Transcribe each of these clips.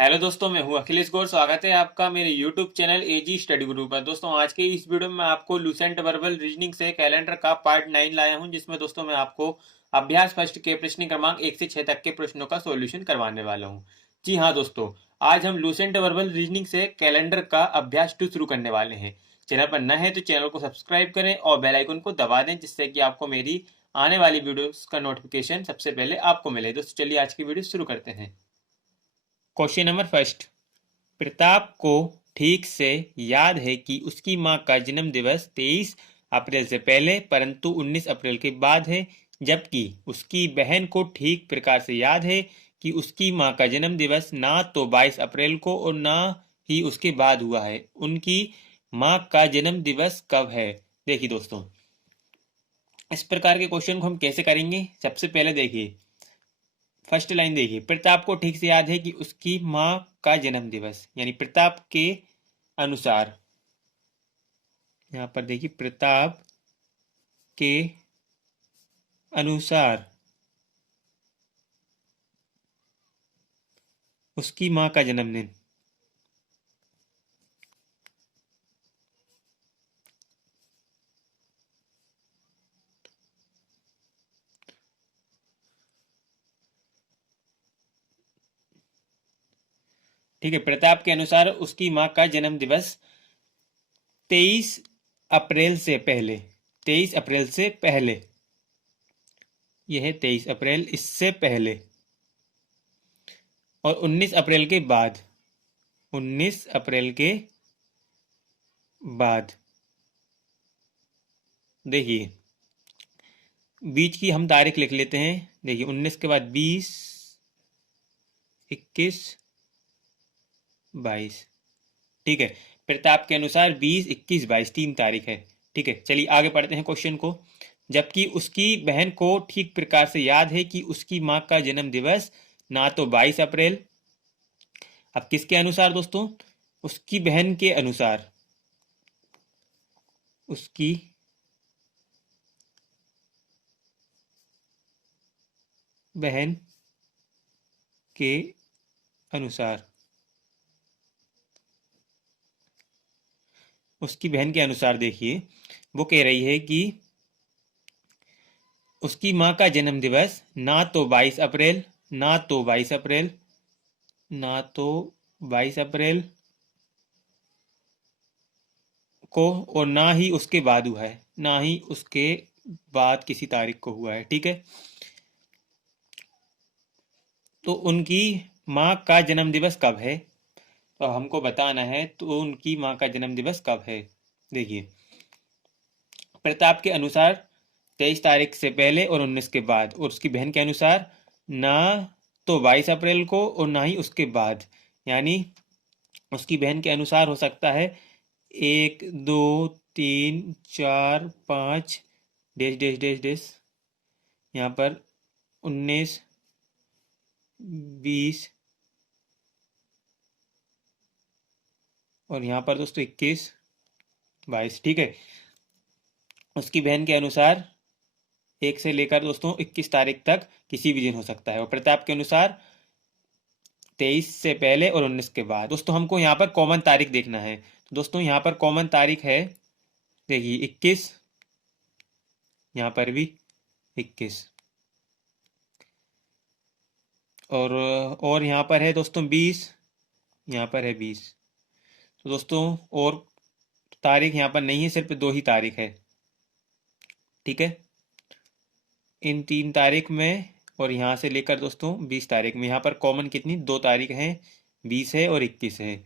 Hello दोस्तों, मैं हूं अखिलेश गौर। स्वागत है आपका मेरे यूट्यूब चैनल एजी स्टडी गुरु पर। दोस्तों, आज के इस वीडियो में मैं आपको लूसेंट वर्बल रीजनिंग से कैलेंडर का पार्ट 9 लाया हूं, जिसमें दोस्तों मैं आपको अभ्यास फर्स्ट के प्रश्न क्रमांक 1 से 6 तक के प्रश्नों का सॉल्यूशन करवाने वाला हूं। जी हाँ दोस्तों, आज हम लूसेंट वर्बल रीजनिंग से कैलेंडर का अभ्यास 2 शुरू करने वाले हैं। चैनल पर नए हैं तो चैनल को सब्सक्राइब करें और बेल आइकन को दबा दें, जिससे कि आपको मेरी आने वाली वीडियोस का नोटिफिकेशन सबसे पहले आपको मिले। दोस्तों चलिए आज की वीडियो शुरू करते हैं। Question number first. प्रताप को ठीक से याद है कि उसकी मां का जन्म दिवस 23 अप्रैल से पहले परंतु 19 अप्रैल के बाद है, जबकि उसकी बहन को ठीक प्रकार से याद है कि उसकी मां का जन्म दिवस ना तो 22 अप्रैल को और ना ही उसके बाद हुआ है। उनकी मां का जन्म दिवस कब है? देखिए दोस्तों, इस प्रकार के क्वेश्चन को हम कैसे करेंगे। सबसे पहले देखिए, फर्स्ट लाइन देखिए, प्रताप को ठीक से याद है कि उसकी मां का जन्म दिवस, यानी प्रताप के अनुसार, यहां पर देखिए प्रताप के अनुसार उसकी मां का जन्मदिन। ठीक है, प्रताप के अनुसार उसकी मां का जन्म दिवस 23 अप्रैल से पहले, 23 अप्रैल से पहले, यह है 23 अप्रैल, इससे पहले, और 19 अप्रैल के बाद, 19 अप्रैल के बाद। देखिए बीच की हम तारीख लिख लेते हैं। देखिए 19 के बाद 20, 21, 22। ठीक है, प्रताप के अनुसार 20, 21, 22 तीन तारीख है। ठीक है, चलिए आगे पढ़ते हैं क्वेश्चन को। जबकि उसकी बहन को ठीक प्रकार से याद है कि उसकी मां का जन्म दिवस ना तो 22 अप्रैल, अब किसके अनुसार दोस्तों? उसकी बहन के अनुसार, उसकी बहन के अनुसार, उसकी बहन के अनुसार देखिए वो कह रही है कि उसकी मां का जन्म दिवस ना तो 22 अप्रैल, ना तो 22 अप्रैल, ना तो 22 अप्रैल को और ना ही उसके बाद हुआ है, ना ही उसके बाद किसी तारीख को हुआ है। ठीक है, तो उनकी मां का जन्म दिवस कब है? तो हमको बताना है तो उनकी मां का जन्म दिवस कब है। देखिए प्रताप के अनुसार 23 तारीख से पहले और 19 के बाद, और उसकी बहन के अनुसार ना तो 22 अप्रैल को और ना ही उसके बाद, यानी उसकी बहन के अनुसार हो सकता है 1, 2, 3, 4, 5 डैश डैश डैश डैश, यहाँ पर 19, 20 और यहाँ पर दोस्तों 21, 22। ठीक है, उसकी बहन के अनुसार 1 से लेकर दोस्तों 21 तारीख तक किसी भी दिन हो सकता है, और प्रताप के अनुसार 23 से पहले और 19 के बाद। दोस्तों हमको यहाँ पर कॉमन तारीख देखना है, तो दोस्तों यहाँ पर कॉमन तारीख है, देखिए 21, यहाँ पर भी 21, और यहाँ पर है दोस्तों 20, यहाँ पर है 20। तो दोस्तों और तारीख यहाँ पर नहीं है, सिर्फ 2 ही तारीख है। ठीक है, इन 3 तारीख में और यहाँ से लेकर दोस्तों 20 तारीख में, यहाँ पर कॉमन कितनी 2 तारीख हैं, 20 है और 21 है।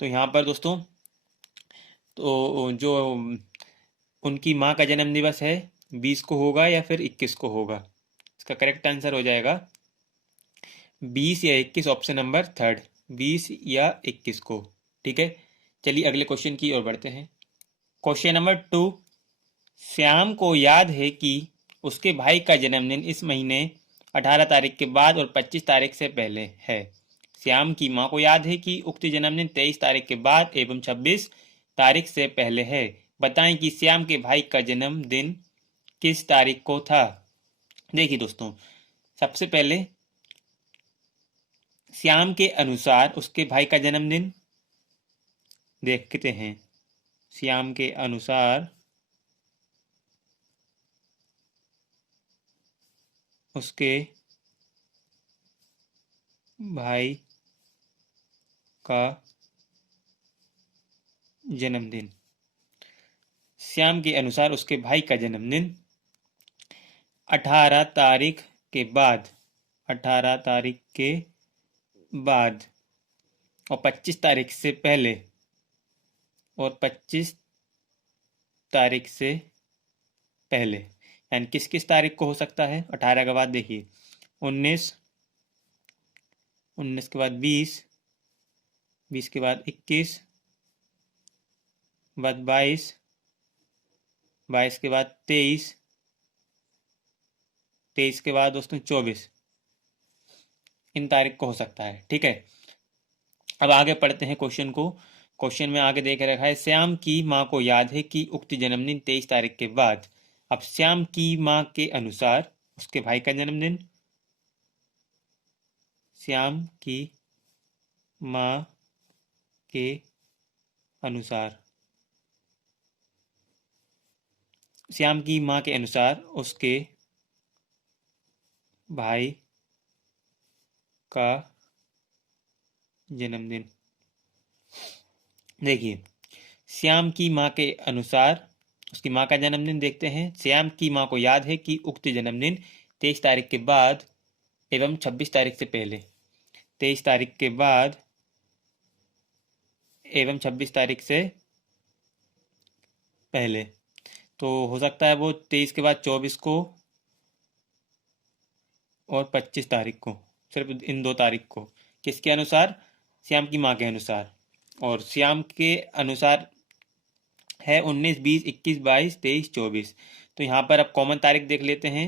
तो यहाँ पर दोस्तों तो जो उनकी माँ का जन्म दिवस है 20 को होगा या फिर 21 को होगा? इसका करेक्ट आंसर हो जाएगा 20 या 21, ऑप्शन नंबर थर्ड, 20 या 21 को। ठीक है, चलिए अगले क्वेश्चन की ओर बढ़ते हैं। Question number 2। श्याम को याद है कि उसके भाई का जन्मदिन इस महीने 18 तारीख के बाद और 25 तारीख से पहले है। श्याम की मां को याद है कि उक्त जन्मदिन 23 तारीख के बाद एवं 26 तारीख से पहले है। बताएं कि श्याम के भाई का जन्मदिन किस तारीख को था। देखिए दोस्तों, सबसे पहले श्याम के अनुसार उसके भाई का जन्मदिन, देखते हैं। श्याम के अनुसार उसके भाई का जन्मदिन। श्याम के अनुसार उसके भाई का जन्मदिन 18 तारीख के बाद, 18 तारीख के बाद और 25 तारीख से पहले, और 25 तारीख से पहले, यानी किस किस तारीख को हो सकता है? 18 के बाद देखिए 19, 19 के बाद 20, 20 के बाद 21, बाद 22, 22 के बाद 23, 23 के बाद दोस्तों 24, इन तारीख को हो सकता है। ठीक है, अब आगे पढ़ते हैं क्वेश्चन को। क्वेश्चन में आगे देख रखा है, श्याम की माँ को याद है कि उक्त जन्मदिन 23 तारीख के बाद। अब श्याम की माँ के अनुसार उसके भाई का जन्मदिन, श्याम की माँ के अनुसार, श्याम की माँ के अनुसार उसके भाई का जन्मदिन। देखिए, श्याम की माँ के अनुसार उसकी माँ का जन्मदिन देखते हैं। श्याम की माँ को याद है कि उक्त जन्मदिन 23 तारीख के बाद एवं 26 तारीख से पहले, 23 तारीख के बाद एवं 26 तारीख से पहले। तो हो सकता है वो 23 के बाद 24 को और 25 तारीख को, सिर्फ इन 2 तारीख को। किसके अनुसार? श्याम की माँ के अनुसार। और श्याम के अनुसार है 19, 20, 21, 22, 23, 24। तो यहाँ पर अब कॉमन तारीख देख लेते हैं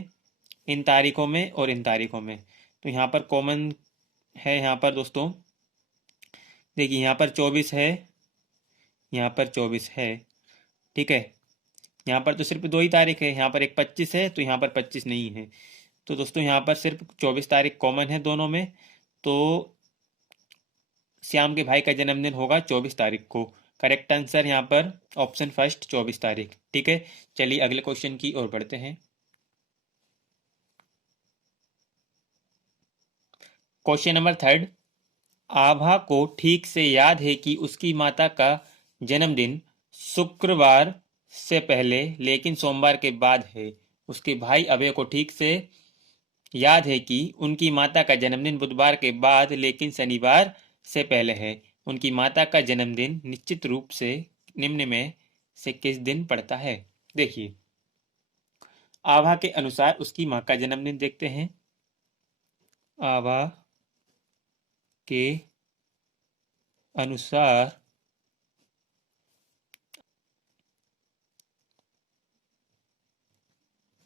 इन तारीखों में और इन तारीखों में। तो यहाँ पर कॉमन है, यहाँ पर दोस्तों देखिए, यहाँ पर 24 है, यहाँ पर 24 है। ठीक है, यहाँ पर तो सिर्फ 2 ही तारीख है, यहाँ पर एक 25 है, तो यहाँ पर 25 नहीं है। तो दोस्तों यहाँ पर सिर्फ 24 तारीख कॉमन है दोनों में। तो श्याम के भाई का जन्मदिन होगा 24 तारीख को। करेक्ट आंसर यहाँ पर ऑप्शन फर्स्ट 24 तारीख। ठीक है, चलिए अगले क्वेश्चन की ओर बढ़ते हैं। Question number 3। आभा को ठीक से याद है कि उसकी माता का जन्मदिन शुक्रवार से पहले लेकिन सोमवार के बाद है। उसके भाई अभय को ठीक से याद है कि उनकी माता का जन्मदिन बुधवार के बाद लेकिन शनिवार से पहले है। उनकी माता का जन्मदिन निश्चित रूप से निम्न में से किस दिन पड़ता है? देखिए, आभा के अनुसार उसकी माँ का जन्मदिन देखते हैं। आभा के अनुसार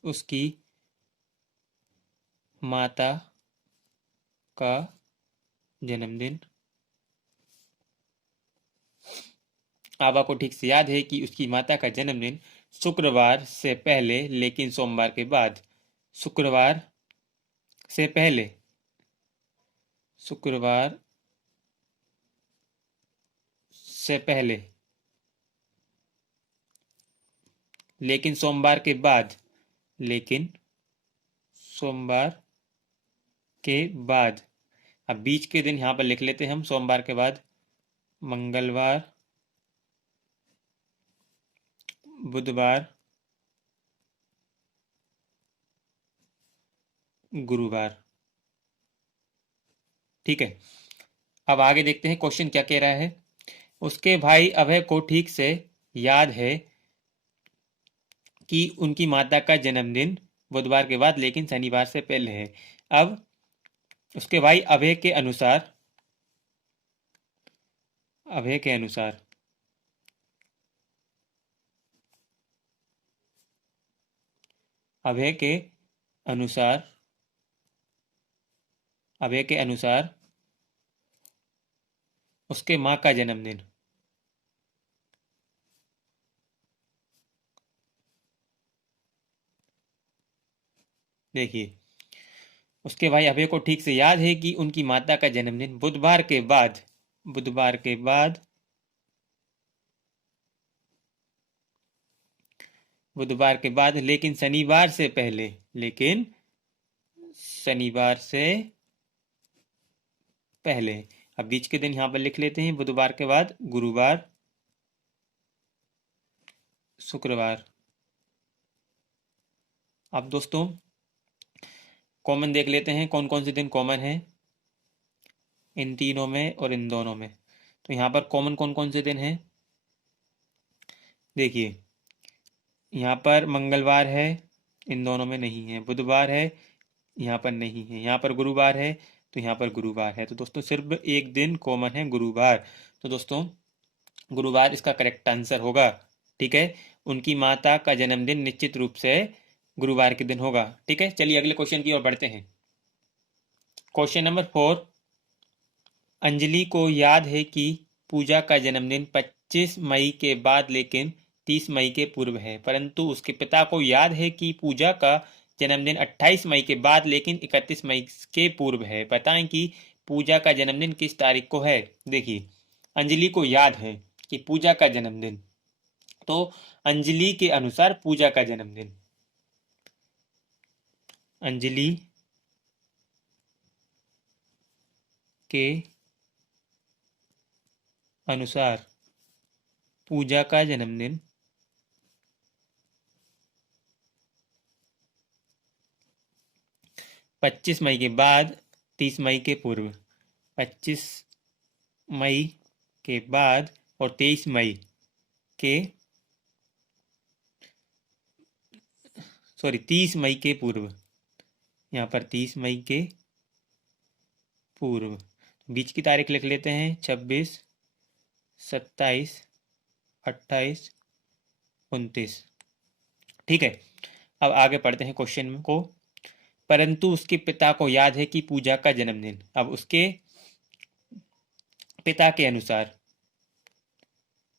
उसकी माता का जन्मदिन, आभा को ठीक से याद है कि उसकी माता का जन्मदिन शुक्रवार से पहले लेकिन सोमवार के बाद। शुक्रवार से पहले, शुक्रवार से पहले लेकिन सोमवार के बाद, लेकिन सोमवार के बाद। अब बीच के दिन यहाँ पर लिख लेते हैं हम। सोमवार के बाद मंगलवार, बुधवार, गुरुवार। ठीक है, अब आगे देखते हैं क्वेश्चन क्या कह रहा है। उसके भाई अभय को ठीक से याद है कि उनकी माता का जन्मदिन बुधवार के बाद लेकिन शनिवार से पहले है। अब उसके भाई अभय के अनुसार, अभय के अनुसार अभय के अनुसार अभय के अनुसार उसके माँ का जन्मदिन, देखिए उसके भाई अभय को ठीक से याद है कि उनकी माता का जन्मदिन बुधवार के बाद, बुधवार के बाद, बुधवार के बाद लेकिन शनिवार से पहले, लेकिन शनिवार से पहले। अब बीच के दिन यहां पर लिख लेते हैं, बुधवार के बाद गुरुवार, शुक्रवार। अब दोस्तों कॉमन देख लेते हैं कौन कौन से दिन कॉमन है इन तीनों में और इन दोनों में। तो यहाँ पर कॉमन कौन कौन से दिन हैं, देखिए यहाँ पर मंगलवार है, इन दोनों में नहीं है, बुधवार है, यहाँ पर नहीं है, यहाँ पर गुरुवार है, तो यहाँ पर गुरुवार है। तो दोस्तों सिर्फ एक दिन कॉमन है, गुरुवार। तो दोस्तों गुरुवार इसका करेक्ट आंसर होगा। ठीक है, उनकी माता का जन्मदिन निश्चित रूप से गुरुवार के दिन होगा। ठीक है, चलिए अगले क्वेश्चन की ओर बढ़ते हैं। क्वेश्चन नंबर 4, अंजलि को याद है कि पूजा का जन्मदिन 25 मई के बाद लेकिन 30 मई के पूर्व है, परंतु उसके पिता को याद है कि पूजा का जन्मदिन 28 मई के बाद लेकिन 31 मई के पूर्व है। बताएं कि पूजा का जन्मदिन किस तारीख को है। देखिए अंजलि को याद है कि पूजा का जन्मदिन, तो अंजलि के अनुसार पूजा का जन्मदिन, अंजलि के अनुसार पूजा का जन्मदिन 25 मई के बाद 30 मई के पूर्व, 25 मई के बाद और 23 मई के, सॉरी 30 मई के पूर्व, यहाँ पर 30 मई के पूर्व। बीच की तारीख लिख लेते हैं, 26, 27, 28, 29। ठीक है, अब आगे पढ़ते हैं क्वेश्चन को। परंतु उसके पिता को याद है कि पूजा का जन्मदिन, अब उसके पिता के अनुसार,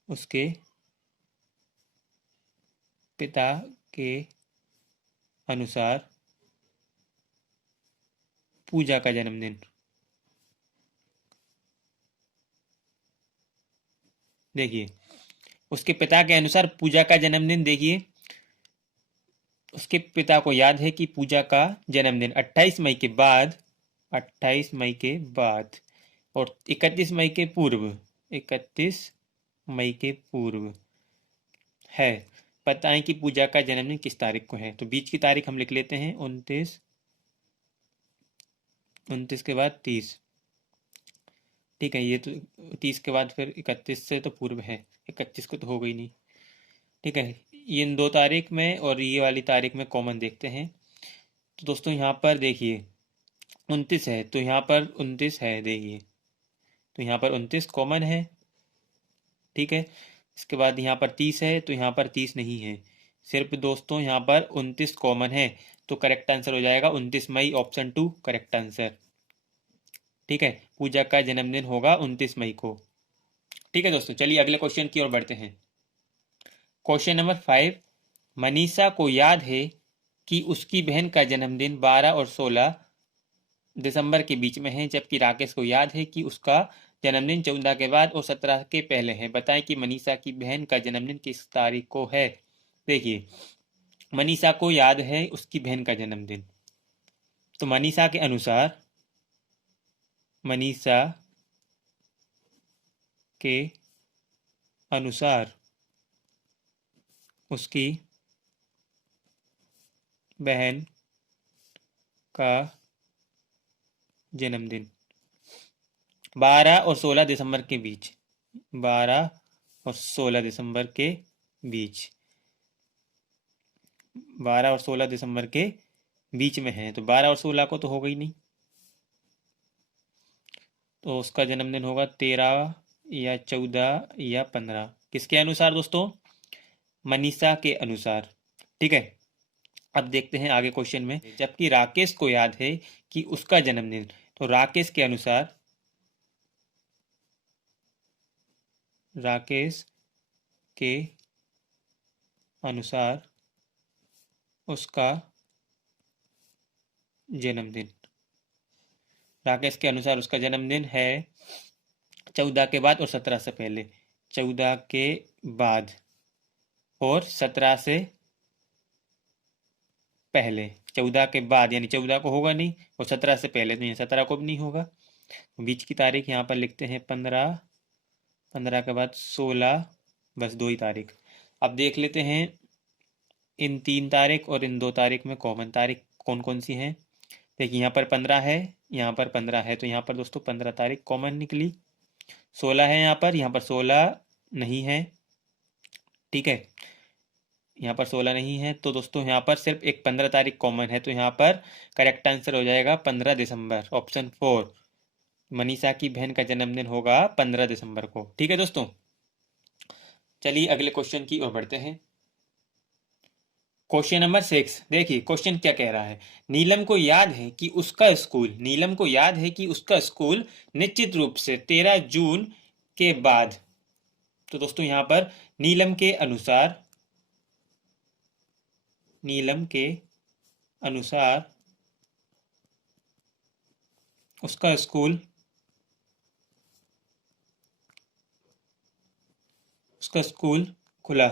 उसके पिता के अनुसार पूजा का जन्मदिन, देखिए उसके पिता के अनुसार पूजा का जन्मदिन, देखिए उसके पिता को याद है कि पूजा का जन्मदिन 28 मई के बाद, 28 मई के बाद और 31 मई के पूर्व, 31 मई के पूर्व है। बताएं कि पूजा का जन्मदिन किस तारीख को है। तो बीच की तारीख हम लिख लेते हैं, 29, 29 के बाद 30। ठीक है, ये तो 30 के बाद फिर 31 से तो पूर्व है, 31 को तो हो गई नहीं। ठीक है, ये इन दो तारीख में और ये वाली तारीख में कॉमन देखते हैं। तो दोस्तों यहाँ पर देखिए 29 है, तो यहाँ पर 29 है, देखिए तो यहाँ पर 29 कॉमन है। ठीक है, इसके बाद यहाँ पर 30 है, तो यहाँ पर 30 नहीं है, सिर्फ दोस्तों यहाँ पर 29 कॉमन है। तो करेक्ट आंसर हो जाएगा 29 मई, ऑप्शन 2 करेक्ट आंसर। ठीक है, पूजा का जन्मदिन होगा 29 मई को। ठीक है दोस्तों, चलिए अगले क्वेश्चन की ओर बढ़ते हैं। क्वेश्चन नंबर 5, मनीषा को याद है कि उसकी बहन का जन्मदिन 12 और 16 दिसंबर के बीच में है, जबकि राकेश को याद है कि उसका जन्मदिन 14 के बाद और 17 के पहले है। बताएं कि मनीषा की बहन का जन्मदिन किस तारीख को है। देखिए मनीषा को याद है उसकी बहन का जन्मदिन, तो मनीषा के अनुसार, मनीषा के अनुसार उसकी बहन का जन्मदिन 12 और 16 दिसंबर के बीच, 12 और 16 दिसंबर के बीच, 12 और 16 दिसंबर के बीच में है। तो 12 और 16 को तो हो गई नहीं, तो उसका जन्मदिन होगा 13 या 14 या 15। किसके अनुसार दोस्तों, मनीषा के अनुसार। ठीक है, अब देखते हैं आगे क्वेश्चन में। जबकि राकेश को याद है कि उसका जन्मदिन, तो राकेश के अनुसार, राकेश के अनुसार उसका जन्मदिन, राकेश के अनुसार उसका जन्मदिन है 14 के बाद और 17 से पहले, 14 के बाद और 17 से पहले, 14 के बाद यानी 14 को होगा नहीं और 17 से पहले तो ये 17 को भी नहीं होगा। बीच की तारीख यहाँ पर लिखते हैं 15, 15 के बाद 16, बस 2 ही तारीख। अब देख लेते हैं इन 3 तारीख और इन 2 तारीख में कॉमन तारीख कौन कौन सी हैं। देखिए यहाँ पर 15 है, यहाँ पर 15 है, तो यहाँ पर दोस्तों 15 तारीख कॉमन निकली। 16 है यहाँ पर 16 नहीं है, ठीक है, यहाँ पर 16 नहीं है, तो दोस्तों यहाँ पर सिर्फ एक 15 तारीख कॉमन है, तो यहाँ पर करेक्ट आंसर हो जाएगा 15 दिसंबर, ऑप्शन 4। मनीषा की बहन का जन्मदिन होगा 15 दिसंबर को। ठीक है दोस्तों, चलिए अगले क्वेश्चन की ओर बढ़ते हैं। क्वेश्चन नंबर 6, देखिए क्वेश्चन क्या कह रहा है। नीलम को याद है कि उसका स्कूल निश्चित रूप से 13 जून के बाद, तो दोस्तों यहाँ पर नीलम के अनुसार उसका स्कूल खुला।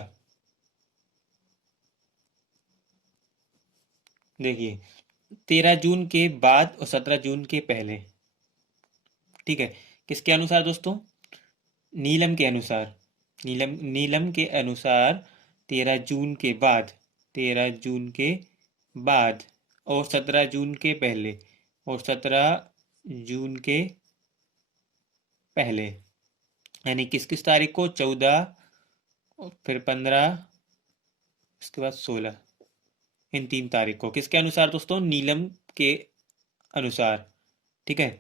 देखिए 13 जून के बाद और 17 जून के पहले, ठीक है, किसके अनुसार दोस्तों? नीलम के अनुसार। नीलम के अनुसार 13 जून के बाद, 13 जून के बाद और 17 जून के पहले, और 17 जून के पहले, यानी किस किस तारीख को? 14 और फिर 15, इसके बाद 16, इन 3 तारीख को। किसके अनुसार दोस्तों? नीलम के अनुसार। ठीक है,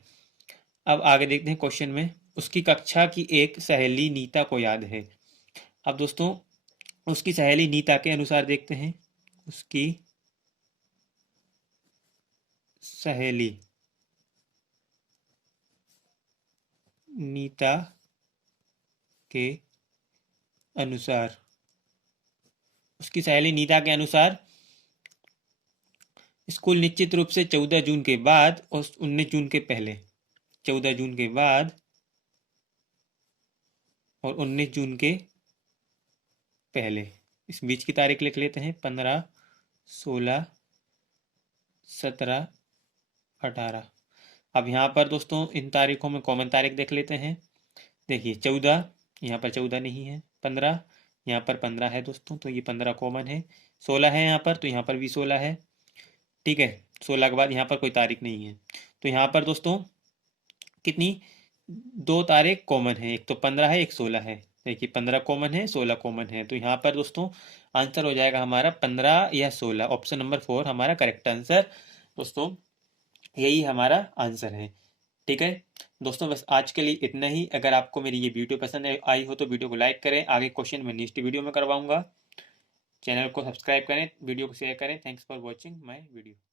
अब आगे देखते हैं क्वेश्चन में। उसकी कक्षा की एक सहेली नीता को याद है। अब दोस्तों उसकी सहेली नीता के अनुसार देखते हैं। उसकी सहेली नीता के अनुसार, उसकी सहेली नीता के अनुसार स्कूल निश्चित रूप से 14 जून के बाद और 19 जून के पहले, 14 जून के बाद और 19 जून के पहले। इस बीच की तारीख लिख लेते हैं, 15, 16, 17, 18। अब यहाँ पर दोस्तों इन तारीखों में कॉमन तारीख देख लेते हैं। देखिए 14, यहाँ पर 14 नहीं है, 15, यहाँ पर 15 है दोस्तों, तो ये 15 कॉमन है। 16 है यहाँ पर, तो यहाँ पर भी 16 है। ठीक है, 16 के बाद यहाँ पर कोई तारीख नहीं है, तो यहाँ पर दोस्तों कितनी 2 तारीख कॉमन है, एक तो 15 है, एक 16 है। देखिए 15 कॉमन है, 16 कॉमन है, तो यहाँ पर दोस्तों आंसर हो जाएगा हमारा 15 या 16, ऑप्शन नंबर 4 हमारा करेक्ट आंसर। दोस्तों यही हमारा आंसर है। ठीक है दोस्तों, बस आज के लिए इतना ही। अगर आपको मेरी ये वीडियो पसंद आई हो तो वीडियो को लाइक करें। आगे क्वेश्चन मैं नेक्स्ट वीडियो में करवाऊंगा। चैनल को सब्सक्राइब करें, वीडियो को शेयर करें। Thanks for watching my video.